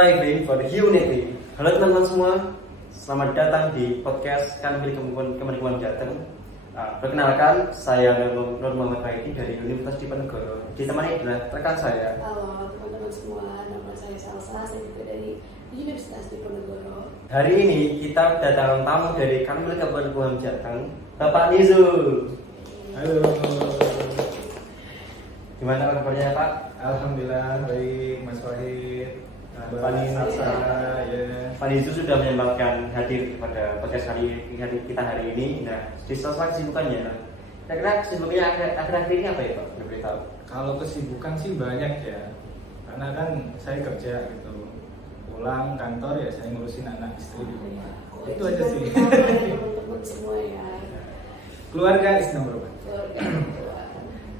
Striving for Unity. Halo teman-teman semua, selamat datang di podcast Kanwil Kementerian Jateng. Perkenalkan, saya Nur Muhammad Baiti dari Universitas Diponegoro. Ditemani dengan rekan saya. Halo teman-teman semua, nama saya Salsa, saya juga dari Universitas Diponegoro. Hari ini kita kedatangan tamu dari Kanwil Kementerian Jateng, Bapak Nizul. Halo. Gimana kabarnya Pak? Alhamdulillah baik, Mas Wahid. Pak Nizul, ya. Pak Nizul sudah menyempatkan hadir pada podcast kita hari ini. Nah, di sela-sela kesibukannya, kira-kira kesibukannya akhir-akhir ini apa ya Pak? Beritahu. Kalau kesibukan sih banyak ya, karena kan saya kerja gitu, pulang kantor ya saya ngurusin anak istri di rumah. Itu aja sih. Teman-teman semua ya. Keluarga is number one. Keluarga.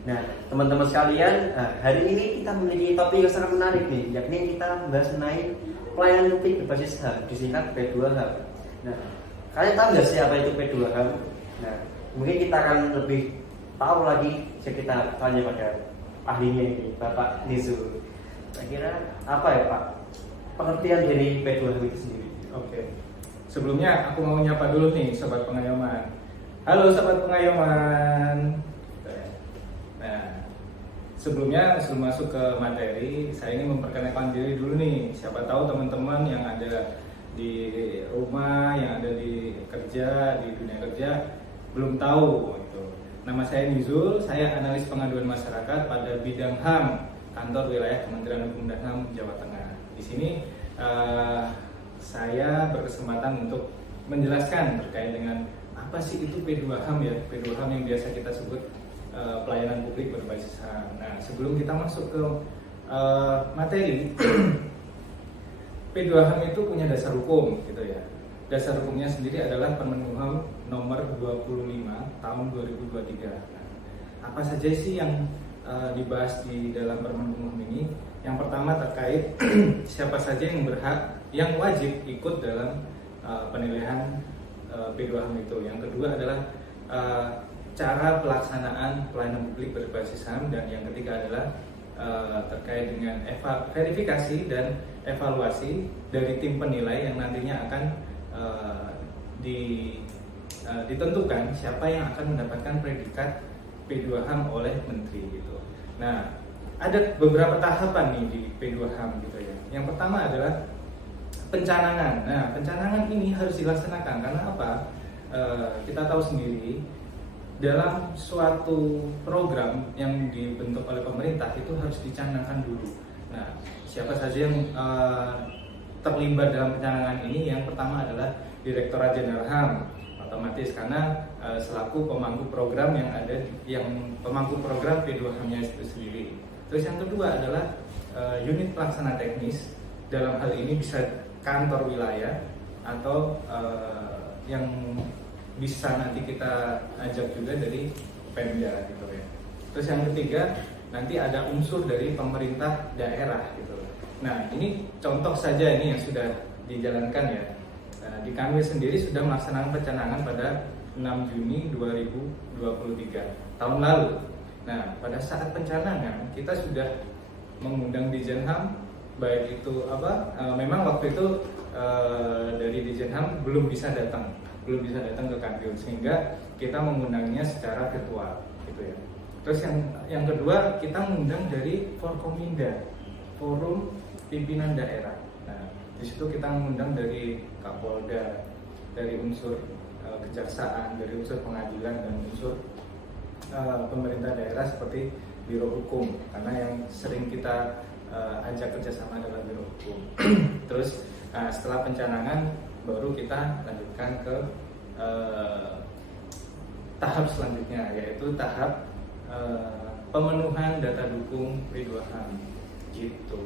Nah, teman-teman sekalian, hari ini kita memiliki topik yang sangat menarik nih, yakni kita membahas mengenai pelayanan publik berbasis HAM, disingkat P2HAM. Nah, kalian tahu nggak sih apa itu P2HAM? Nah, mungkin kita akan lebih tahu lagi jika kita tanya pada ahlinya ini, Bapak Nizul. Kira-kira apa ya Pak pengertian dari P2HAM itu sendiri? Oke. Sebelumnya aku mau nyapa dulu nih Sobat Pengayoman. Halo Sobat Pengayoman. Nah, sebelum masuk ke materi, saya ingin memperkenalkan diri dulu nih. Siapa tahu teman-teman yang ada di rumah, yang ada di dunia kerja belum tahu itu. Nama saya Nizul, saya analis pengaduan masyarakat pada bidang HAM, kantor wilayah Kementerian Hukum dan HAM Jawa Tengah. Di sini saya berkesempatan untuk menjelaskan terkait dengan apa sih itu P2HAM ya, P2HAM yang biasa kita sebut pelayanan publik berbasis HAM. Nah, sebelum kita masuk ke materi, P2HAM itu punya dasar hukum, gitu ya. Dasar hukumnya sendiri adalah Permen HAM nomor 25 tahun 2023. Nah, apa saja sih yang dibahas di dalam Permen HAM ini? Yang pertama terkait siapa saja yang berhak, yang wajib ikut dalam penilaian P2HAM itu. Yang kedua adalah cara pelaksanaan pelayanan publik berbasis HAM, dan yang ketiga adalah terkait dengan verifikasi dan evaluasi dari tim penilai yang nantinya akan ditentukan siapa yang akan mendapatkan predikat P2HAM oleh menteri gitu. Nah, ada beberapa tahapan nih di P2HAM gitu ya. Yang pertama adalah pencanangan. Nah, pencanangan ini harus dilaksanakan karena apa? Kita tahu sendiri, dalam suatu program yang dibentuk oleh pemerintah itu harus dicanangkan dulu. Nah, siapa saja yang terlibat dalam pencanangan ini? Yang pertama adalah Direktorat Jenderal HAM, otomatis karena selaku pemangku program pemangku program P2HAM-nya itu sendiri. Terus yang kedua adalah unit pelaksana teknis, dalam hal ini bisa kantor wilayah atau yang bisa nanti kita ajak juga dari Pemda gitu ya. Terus yang ketiga nanti ada unsur dari pemerintah daerah gitu. Nah, ini contoh saja ini yang sudah dijalankan ya. Di Kanwil sendiri sudah melaksanakan pencanangan pada 6 Juni 2023 tahun lalu. Nah, pada saat pencanangan kita sudah mengundang Dijen HAM, baik itu memang waktu itu dari Dijen HAM belum bisa datang ke Kanwil, sehingga kita mengundangnya secara virtual gitu ya. Terus yang kedua kita mengundang dari Forkominda, Forum Pimpinan Daerah. Nah, di situ kita mengundang dari Kapolda, dari unsur kejaksaan, dari unsur pengadilan, dan unsur pemerintah daerah seperti Biro Hukum, karena yang sering kita ajak kerjasama adalah Biro Hukum. Terus setelah pencanangan baru kita lanjutkan ke tahap selanjutnya, yaitu tahap pemenuhan data dukung P2HAM gitu.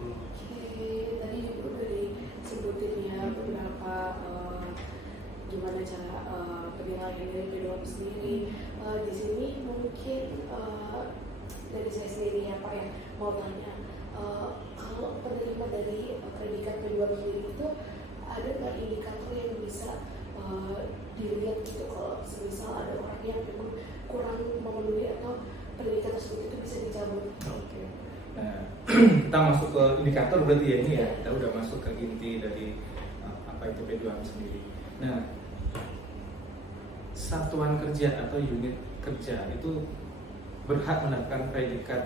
Oke, tadi juga udah disebutin ya beberapa gimana cara penilaian dari P2HAM sendiri. Di sini mungkin dari saya sendiri ya Pak ya, mau tanya, kalau penerima dari predikat P2HAM sendiri itu ada nggak indikator yang bisa dilihat gitu, kalau semisal ada orang yang memang kurang memenuhi atau predikat tersebut itu bisa dicabut? Oke. Nah, kita masuk ke indikator berarti ya ini ya, kita udah masuk ke inti dari apa itu P2H sendiri. Nah, satuan kerja atau unit kerja itu berhak mendapatkan predikat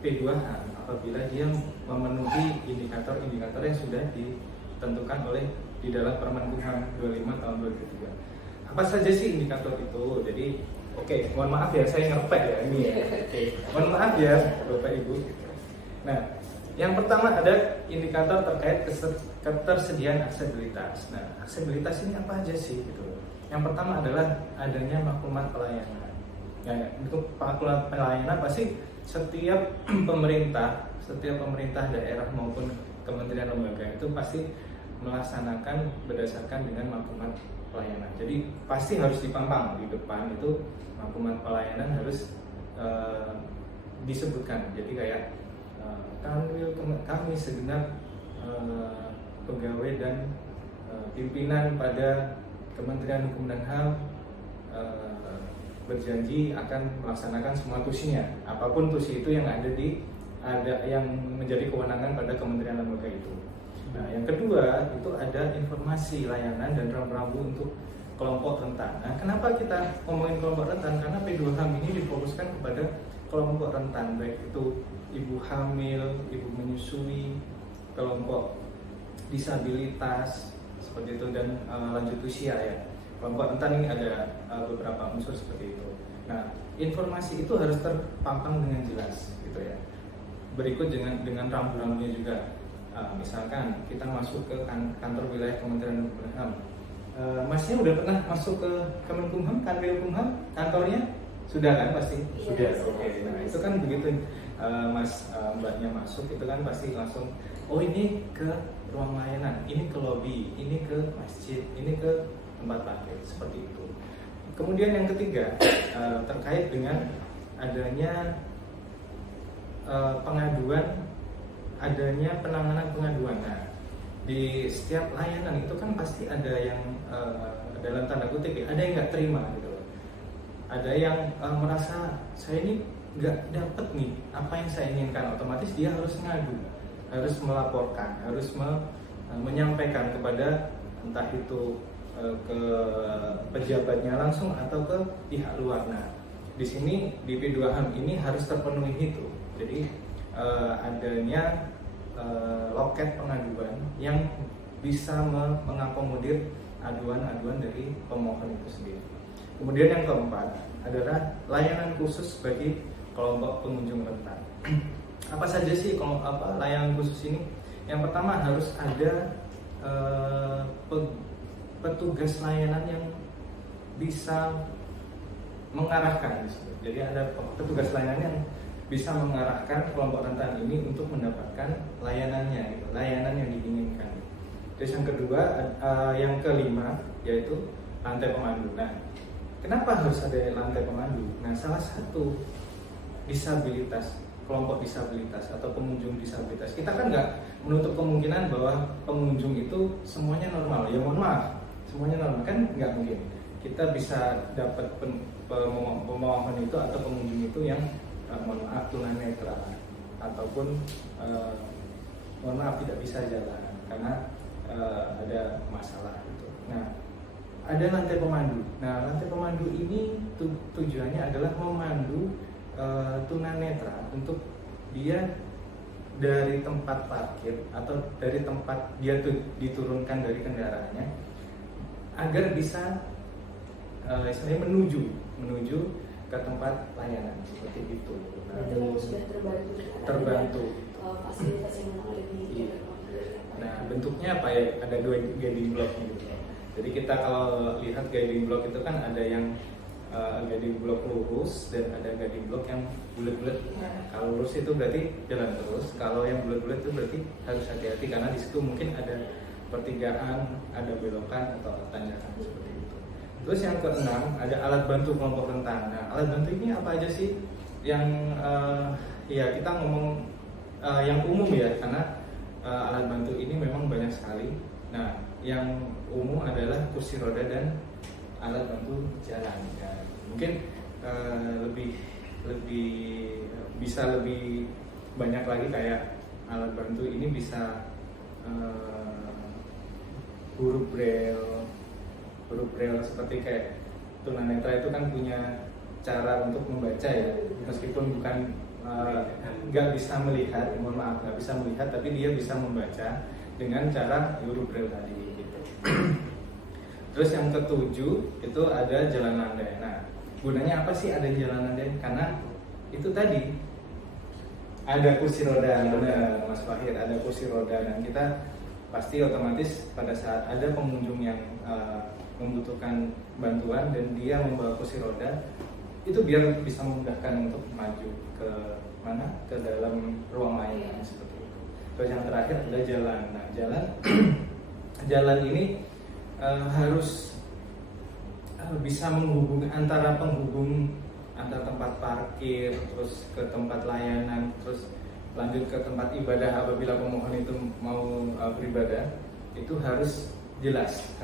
P2H apabila dia memenuhi indikator-indikator yang sudah ditentukan oleh di dalam Permen Kumham 25 tahun 2003. Apa saja sih indikator itu? Jadi, mohon maaf ya saya ngerepek ya ini ya. Mohon maaf ya Bapak Ibu. Nah, yang pertama ada indikator terkait ketersediaan aksesibilitas. Nah, aksesibilitas ini apa aja sih gitu? Yang pertama adalah adanya maklumat pelayanan. Ya, untuk maklumat pelayanan pasti setiap pemerintah daerah maupun kementerian lembaga itu pasti melaksanakan berdasarkan dengan maklumat pelayanan. Jadi pasti harus dipampang di depan itu maklumat pelayanan harus disebutkan. Jadi kayak kami segenap pegawai dan pimpinan pada Kementerian Hukum dan HAM berjanji akan melaksanakan semua tusinya, apapun tusi itu yang ada yang menjadi kewenangan pada kementerian lembaga itu. Nah, yang kedua itu ada informasi layanan dan rambu-rambu untuk kelompok rentan. Nah, kenapa kita ngomongin kelompok rentan? Karena P2HAM ini difokuskan kepada kelompok rentan, baik itu ibu hamil, ibu menyusui, kelompok disabilitas seperti itu, dan lanjut usia ya. Kelompok rentan ini ada beberapa unsur seperti itu. Nah, informasi itu harus terpampang dengan jelas gitu ya. Berikut dengan rambu-rambunya juga. Misalkan kita masuk ke kantor wilayah Kementerian Hukum dan HAM. Masnya udah pernah masuk ke Kemenkumham, Kanwilkumham, kantornya? Sudah kan pasti? Sudah. Oke. Nah, itu kan begitu mbaknya masuk itu kan pasti langsung ini ke ruang layanan, ini ke lobi, ini ke masjid, ini ke tempat parkir, seperti itu. Kemudian yang ketiga terkait dengan adanya adanya penanganan pengaduan. Nah, di setiap layanan itu kan pasti ada yang dalam tanda kutip ya, ada yang nggak terima gitu. Ada yang merasa saya ini nggak dapet nih apa yang saya inginkan, otomatis dia harus ngadu, harus melaporkan, harus menyampaikan kepada entah itu ke pejabatnya langsung atau ke pihak luar. Nah, di sini di P2HAM ini harus terpenuhi itu. Jadi adanya loket pengaduan yang bisa mengakomodir aduan-aduan dari pemohon itu sendiri. Kemudian yang keempat adalah layanan khusus bagi kelompok pengunjung rentan. Apa saja sih layanan khusus ini? Yang pertama harus ada petugas layanan yang bisa mengarahkan. Jadi ada petugas layanan yang bisa mengarahkan kelompok rentan ini untuk mendapatkan layanannya, gitu, layanan yang diinginkan. Terus yang kedua, yang kelima yaitu rantai pemandu. Nah, kenapa harus ada rantai pemandu? Nah, salah satu disabilitas, kelompok disabilitas atau pengunjung disabilitas, kita kan nggak menutup kemungkinan bahwa pengunjung itu semuanya normal. Ya mohon maaf, semuanya normal kan nggak mungkin. Kita bisa dapat pemohon itu atau pengunjung itu yang mohon maaf tunanetra ataupun mohon maaf tidak bisa jalan karena ada masalah gitu. Nah, ada rantai pemandu. Nah, rantai pemandu ini tujuannya adalah memandu tunanetra untuk dia dari tempat parkir atau dari tempat dia diturunkan dari kendaraannya agar bisa istilahnya menuju ke tempat layanan seperti itu. Nah, itu memang sudah terbantu fasilitas yang memang ada di Nah, bentuknya apa ya? Ada dua guiding block gitu. Jadi kita kalau lihat guiding block itu kan ada yang guiding block lurus dan ada guiding block yang bulat-bulat. Kalau lurus itu berarti jalan terus. Kalau yang bulat-bulat itu berarti harus hati-hati karena di situ mungkin ada pertigaan, ada belokan atau tanjakan seperti itu. Terus yang keenam ada alat bantu kelompok rentan. Nah, alat bantu ini apa aja sih? Yang ya kita ngomong yang umum ya, karena alat bantu ini memang banyak sekali. Nah, yang umum adalah kursi roda dan alat bantu jalan. Ya, mungkin lebih bisa lebih banyak lagi kayak alat bantu ini bisa huruf braille seperti kayak tunanetra itu kan punya cara untuk membaca ya, meskipun bukan nggak bisa melihat, mohon maaf nggak bisa melihat, tapi dia bisa membaca dengan cara huruf braille tadi gitu. Terus yang ketujuh itu ada jalan landai. Nah, gunanya apa sih ada jalan landai? Karena itu tadi ada kursi roda, benar Mas Fahir, ada kursi roda, dan kita pasti otomatis pada saat ada pengunjung yang membutuhkan bantuan dan dia membawa kursi roda, itu biar bisa memudahkan untuk maju ke mana, ke dalam ruang layanan seperti itu. Terus yang terakhir ada jalan. Nah, jalan ini harus bisa menghubungi antara penghubung antar tempat parkir, terus ke tempat layanan, terus lanjut ke tempat ibadah apabila pemohon itu mau beribadah. Itu harus jelas,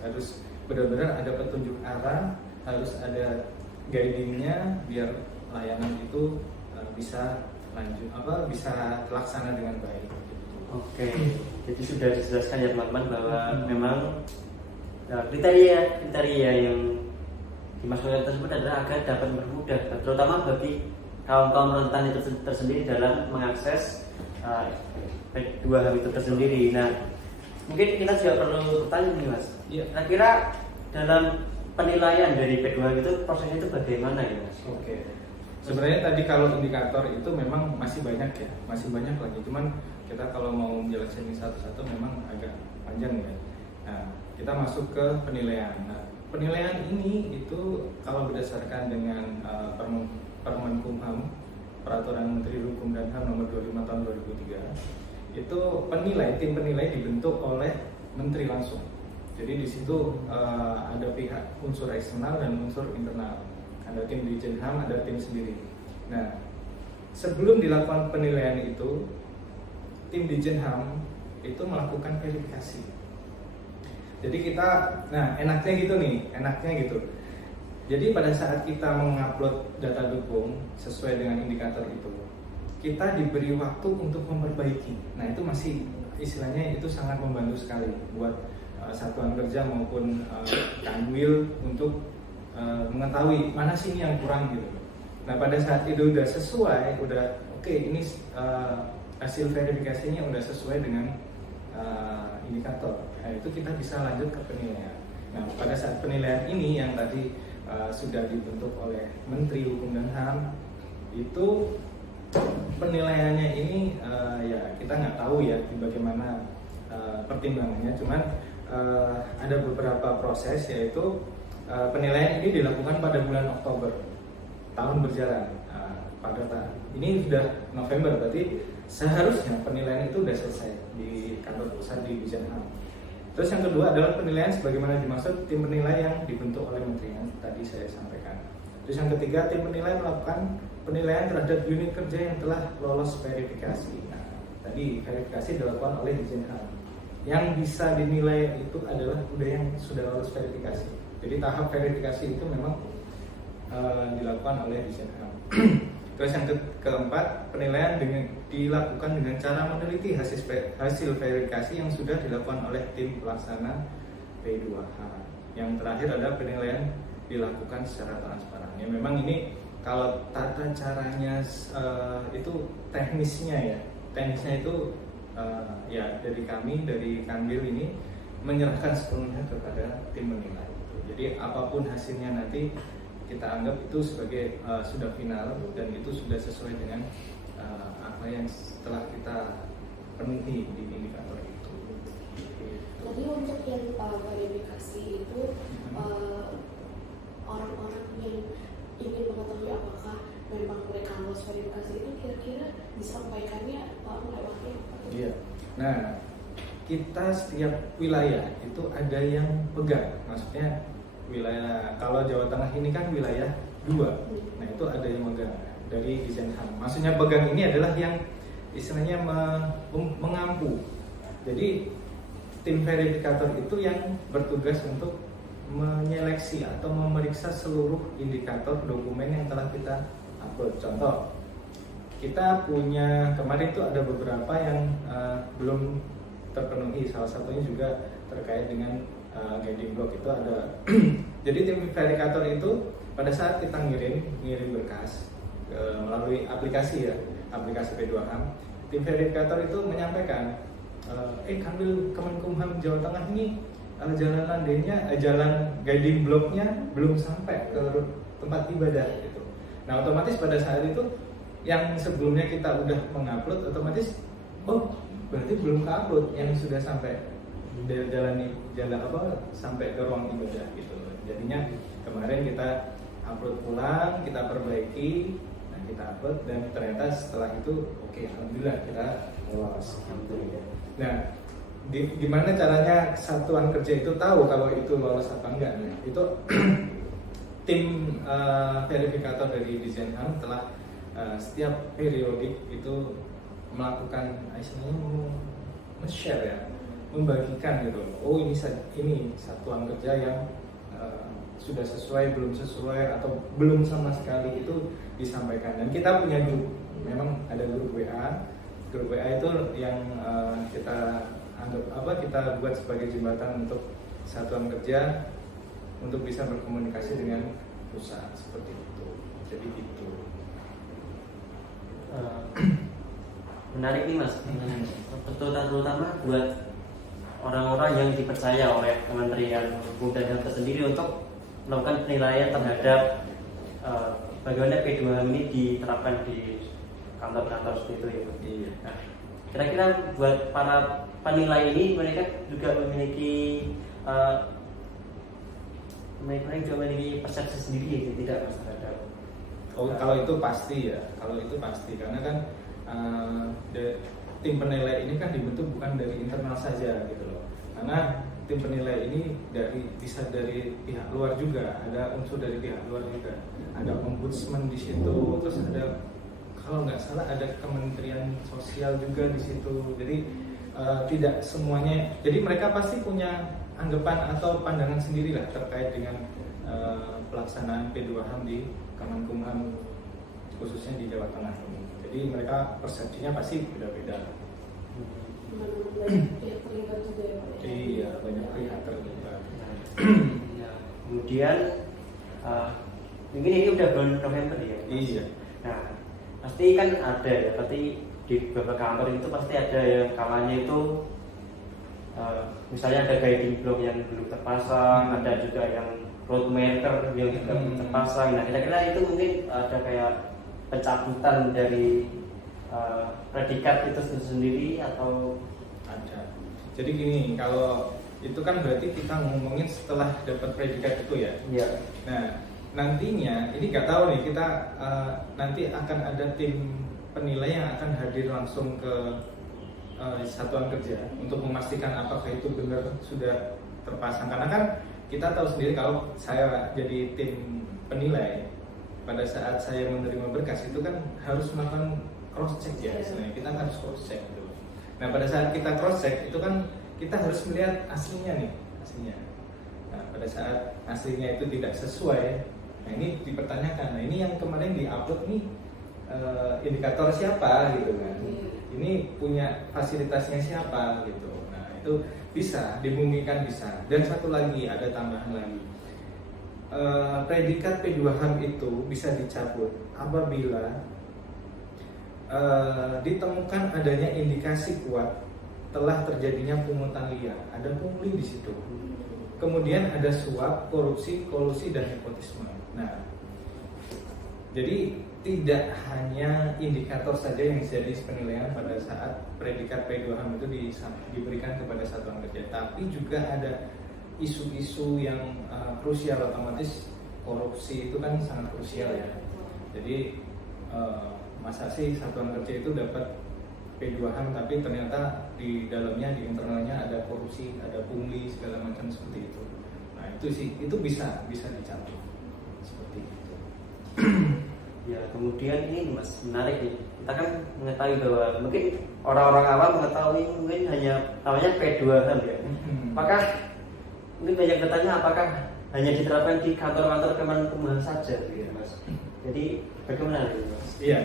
harus benar-benar ada petunjuk arah, harus ada guidingnya biar layanan itu bisa lanjut bisa terlaksana dengan baik. Oke, jadi sudah dijelaskan ya teman-teman bahwa memang kriteria yang dimasukkan tersebut adalah agar dapat mempermudah, terutama bagi kaum rentan itu tersendiri dalam mengakses P2HAM itu tersendiri. Nah, mungkin kita juga perlu bertanya nih Mas. Iya. Kira-kira dalam penilaian dari P2HAM itu prosesnya itu bagaimana ya Mas? Oke. Sebenarnya tadi kalau indikator itu memang masih banyak ya, masih banyak lagi. Cuman kita kalau mau menjelaskan ini satu-satu memang agak panjang ya. Nah, kita masuk ke penilaian. Nah, penilaian ini itu kalau berdasarkan dengan Permenkumham, Peraturan Menteri Hukum dan HAM Nomor 25 Tahun 2003, itu tim penilai dibentuk oleh Menteri langsung. Jadi di situ ada pihak unsur eksternal dan unsur internal. Ada tim Dirjen HAM, ada tim sendiri. Nah, sebelum dilakukan penilaian itu, tim Dirjen HAM itu melakukan verifikasi. Jadi enaknya gitu. Jadi pada saat kita mengupload data dukung sesuai dengan indikator itu, kita diberi waktu untuk memperbaiki. Nah, itu masih istilahnya itu sangat membantu sekali buat satuan kerja maupun kanwil untuk mengetahui mana sih ini yang kurang gitu. Nah, pada saat itu udah sesuai, ini hasil verifikasinya udah sesuai dengan indikator. Nah, itu kita bisa lanjut ke penilaian. Nah, pada saat penilaian ini yang tadi sudah dibentuk oleh Menteri Hukum dan HAM, itu penilaiannya ini ya kita nggak tahu ya bagaimana pertimbangannya. Cuman ada beberapa proses, yaitu penilaian ini dilakukan pada bulan Oktober tahun berjalan. Ini sudah November, berarti seharusnya penilaian itu sudah selesai di kantor pusat di Dirjen HAM. Terus yang kedua adalah penilaian sebagaimana dimaksud tim penilai yang dibentuk oleh menteri yang tadi saya sampaikan. Terus yang ketiga, tim penilai melakukan penilaian terhadap unit kerja yang telah lolos verifikasi. Nah, tadi verifikasi dilakukan oleh Dirjen HAM. Yang bisa dinilai itu adalah yang sudah lolos verifikasi. Jadi tahap verifikasi itu memang dilakukan oleh Dirjen HAM. Terus yang keempat, penilaian dilakukan dengan cara meneliti hasil verifikasi yang sudah dilakukan oleh tim pelaksana P2H. Yang terakhir adalah penilaian dilakukan secara transparan. Ya, memang ini kalau tata caranya itu teknisnya itu ya dari kami, dari Kanwil ini menyerahkan sepenuhnya kepada tim menilai. Jadi apapun hasilnya nanti kita anggap itu sebagai sudah final dan itu sudah sesuai dengan apa yang setelah kita penuhi di indikator itu. Tadi untuk yang verifikasi itu orang-orang yang ingin mengetahui apakah memang mereka lolos verifikasi itu kira-kira disampaikannya melewati apa? Iya. Nah, kita setiap wilayah itu ada yang pegang, maksudnya wilayah kalau Jawa Tengah ini kan wilayah 2. Nah, itu ada yang megang dari Dirjen HAM. Maksudnya pegang ini adalah yang istilahnya mengampu. Jadi tim verifikator itu yang bertugas untuk menyeleksi atau memeriksa seluruh indikator dokumen yang telah kita upload. Contoh, kita punya kemarin tuh ada beberapa yang belum terpenuhi. Salah satunya juga terkait dengan guiding block itu ada. Jadi tim verifikator itu pada saat kita ngirim berkas melalui aplikasi ya, aplikasi P2HAM, tim verifikator itu menyampaikan, Kanwil Kemenkumham Jawa Tengah ini jalan landainya, jalan guiding blocknya belum sampai ke tempat ibadah gitu. Nah otomatis pada saat itu yang sebelumnya kita udah mengupload, otomatis berarti belum ke-upload yang sudah sampai jalan apa sampai ke ruang ibadah gitu. Jadinya kemarin kita upload ulang, kita perbaiki, nah kita upload dan ternyata setelah itu oke, alhamdulillah kita lolos. Nah, gimana caranya satuan kerja itu tahu kalau itu lolos apa enggak? Nah, itu tim verifikator dari Dijenham telah setiap periodik itu melakukan istilahnya share ya, membagikan gitu. Oh ini satuan kerja yang sudah sesuai, belum sesuai, atau belum sama sekali itu disampaikan. Dan kita punya grup, memang ada grup WA. Grup WA itu yang kita anggap kita buat sebagai jembatan untuk satuan kerja untuk bisa berkomunikasi dengan pusat seperti itu. Jadi itu. Menarik nih Mas, terutama buat orang-orang yang dipercaya oleh Kementerian Hukum dan HAM tersendiri untuk melakukan penilaian terhadap bagaimana P2HAM ini diterapkan di kantor-kantor seperti itu ya. Iya. Nah, kira-kira buat para penilai ini mereka juga memiliki persepsi sendiri ya, tidak Mas terhadap. Kalau itu pasti ya, karena kan tim penilai ini kan dibentuk bukan dari internal saja gitu loh. Karena tim penilai ini bisa dari pihak luar juga, ada unsur dari pihak luar juga. Ada ombudsman di situ, terus ada kalau nggak salah ada Kementerian Sosial juga di situ. Jadi tidak semuanya. Jadi mereka pasti punya anggapan atau pandangan sendiri lah terkait dengan pelaksanaan P2HAM di Kemenkumham khususnya di Jawa Tengah ini. Jadi mereka persepsinya pasti beda-beda. Banyak pihak terlibat juga ya Pak? Iya, banyak pihak terlibat. Ya, kemudian mungkin ini udah bulan November ya Mas? Iya. Nah pasti kan ada ya, pasti di beberapa kantor itu pasti ada yang kalanya itu misalnya ada guiding block yang belum terpasang, ada juga yang road marker yang juga belum terpasang. Nah kira-kira itu mungkin ada kayak pencabutan dari predikat itu sendiri atau Ada. Jadi gini, kalau itu kan berarti kita ngomongin setelah dapat predikat itu ya. Iya. Nah nantinya ini nggak tahu nih, kita nanti akan ada tim penilai yang akan hadir langsung ke satuan kerja untuk memastikan apakah itu benar sudah terpasang. Karena kan kita tahu sendiri kalau saya jadi tim penilai, pada saat saya menerima berkas itu kan harus melakukan cross check ya istilahnya. Kita harus cross check gitu. Nah pada saat kita cross check itu kan kita harus melihat aslinya nih, aslinya. Nah pada saat aslinya itu tidak sesuai, nah ini dipertanyakan. Nah ini yang kemarin diupload nih indikator siapa gitu kan? Ini punya fasilitasnya siapa gitu. Nah itu bisa dimungkinkan bisa. Dan satu lagi ada tambahan lagi. Predikat P2HAM itu bisa dicabut apabila ditemukan adanya indikasi kuat telah terjadinya pungutan liar, ada pungli di situ. Kemudian ada suap, korupsi, kolusi dan nepotisme. Nah, jadi tidak hanya indikator saja yang jadi penilaian pada saat predikat P2HAM itu diberikan kepada satuan kerja, tapi juga ada isu-isu yang krusial. Otomatis korupsi itu kan sangat krusial ya. Jadi masa sih satuan kerja itu dapat P2HAM tapi ternyata di dalamnya, di internalnya ada korupsi, ada pungli segala macam seperti itu. Nah itu sih, itu bisa dicabut seperti itu. Ya, kemudian ini Mas menarik nih. Kita kan mengetahui bahwa mungkin orang-orang awam mengetahui mungkin hanya namanya P2HAM ya. Apakah mungkin banyak bertanya apakah hanya diterapkan di kantor-kantor Kemenkumham saja gitu Mas. Jadi bagaimana ini Mas? Iya.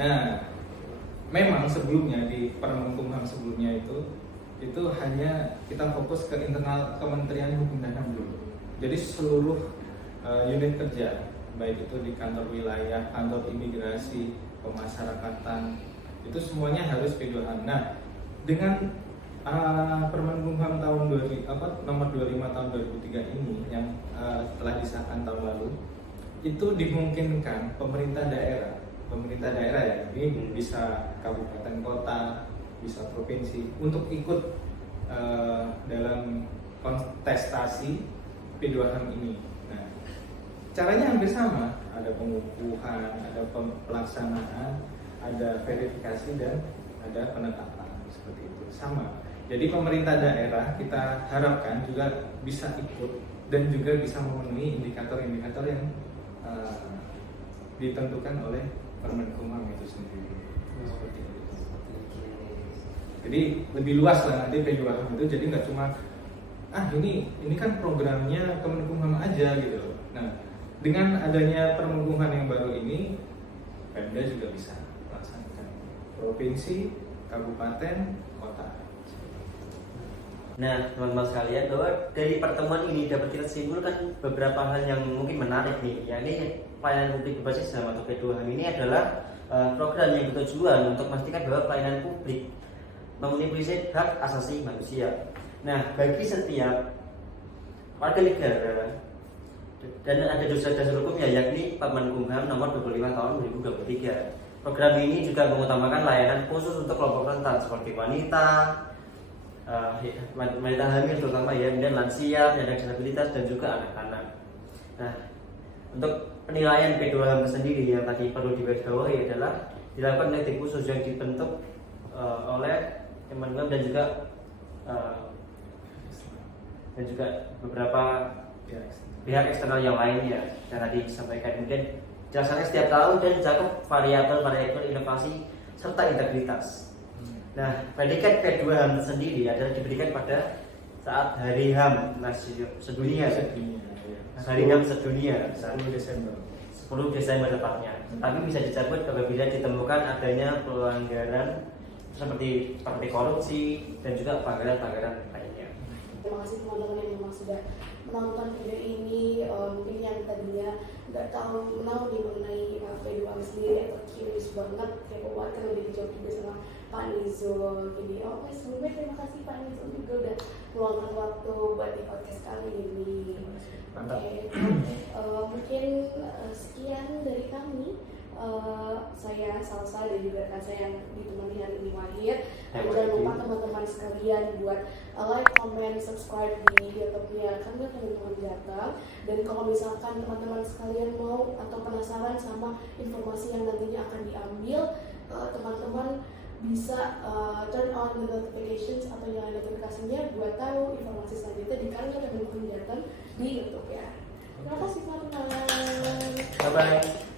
Nah, memang sebelumnya di Permenkumham sebelumnya itu hanya kita fokus ke internal Kementerian Hukum dan HAM dulu. Jadi seluruh unit kerja, baik itu di kantor wilayah, kantor imigrasi, pemasyarakatan, itu semuanya harus P2HAM. Nah, dengan Permenkumham tahun nomor 25 tahun 2003 ini yang telah disahkan tahun lalu, itu dimungkinkan pemerintah daerah ya, ini bisa kabupaten kota, bisa provinsi, untuk ikut dalam kontestasi P2HAM ini. Nah, caranya hampir sama, ada pengukuhan, ada pelaksanaan, ada verifikasi, dan ada penetapan, seperti itu, sama. Jadi pemerintah daerah kita harapkan juga bisa ikut dan juga bisa memenuhi indikator-indikator yang ditentukan oleh Permenkumham itu sendiri. Seperti itu. Jadi lebih luas lah nanti P2HAM itu, jadi nggak cuma ini kan programnya Kemenkumham aja gitu. Nah, dengan adanya Permenkumham yang baru ini, Pemda juga bisa melaksanakan provinsi, kabupaten, kota. Nah, teman-teman sekalian, bahwa dari pertemuan ini dapat kita simpulkan beberapa hal yang mungkin menarik nih, yakni pelayanan publik berbasis HAM atau P2HAM ini adalah program yang bertujuan untuk memastikan bahwa pelayanan publik memenuhi prinsip hak asasi manusia. Nah, bagi setiap warga negara dan ada dasar hukumnya, yakni Permenkumham nomor 25 tahun 2023. Program ini juga mengutamakan layanan khusus untuk kelompok rentan seperti wanita, wanita hamil terutama ya, kemudian lansia, penyandang disabilitas, dan juga anak-anak. Nah, untuk penilaian P2HAM sendiri yang tadi perlu digarisbawahi adalah dilakukan oleh tim khusus yang dibentuk oleh Kemenkumham dan juga beberapa pihak eksternal yang lainnya yang tadi disampaikan. Kemudian dilaksanakan setiap tahun dan mencakup variabel inovasi serta integritas. Nah, predikat P2HAM sendiri adalah diberikan pada saat Hari HAM sedunia. Hari HAM sedunia 10 Desember. 10 Desember tepatnya. Tapi bisa dicabut apabila ditemukan adanya pelanggaran seperti korupsi dan juga pelanggaran lainnya. Terima kasih teman-teman yang memang sudah menonton video ini. Mungkin yang tadinya nggak tahu nih mengenai P2HAM sendiri atau curious banget, kayak buat kan udah dijawab juga sama Pak Nizul. Jadi sebelumnya terima kasih Pak Nizul juga udah meluangkan waktu buat di podcast kali ini. Mungkin sekian dari kami. Saya Salsa dan juga rekan saya yang ditemani hari ini Wahid. Dan jangan lupa teman-teman sekalian buat like, comment, subscribe di YouTube-nya kami teman-teman datang. Dan kalau misalkan teman-teman sekalian mau atau penasaran sama informasi yang nantinya akan diambil, teman-teman bisa turn on the notifications atau nyalain notifikasinya buat tahu informasi selanjutnya di kantor teman-teman datang di YouTube ya. Terima kasih teman-teman. Bye bye.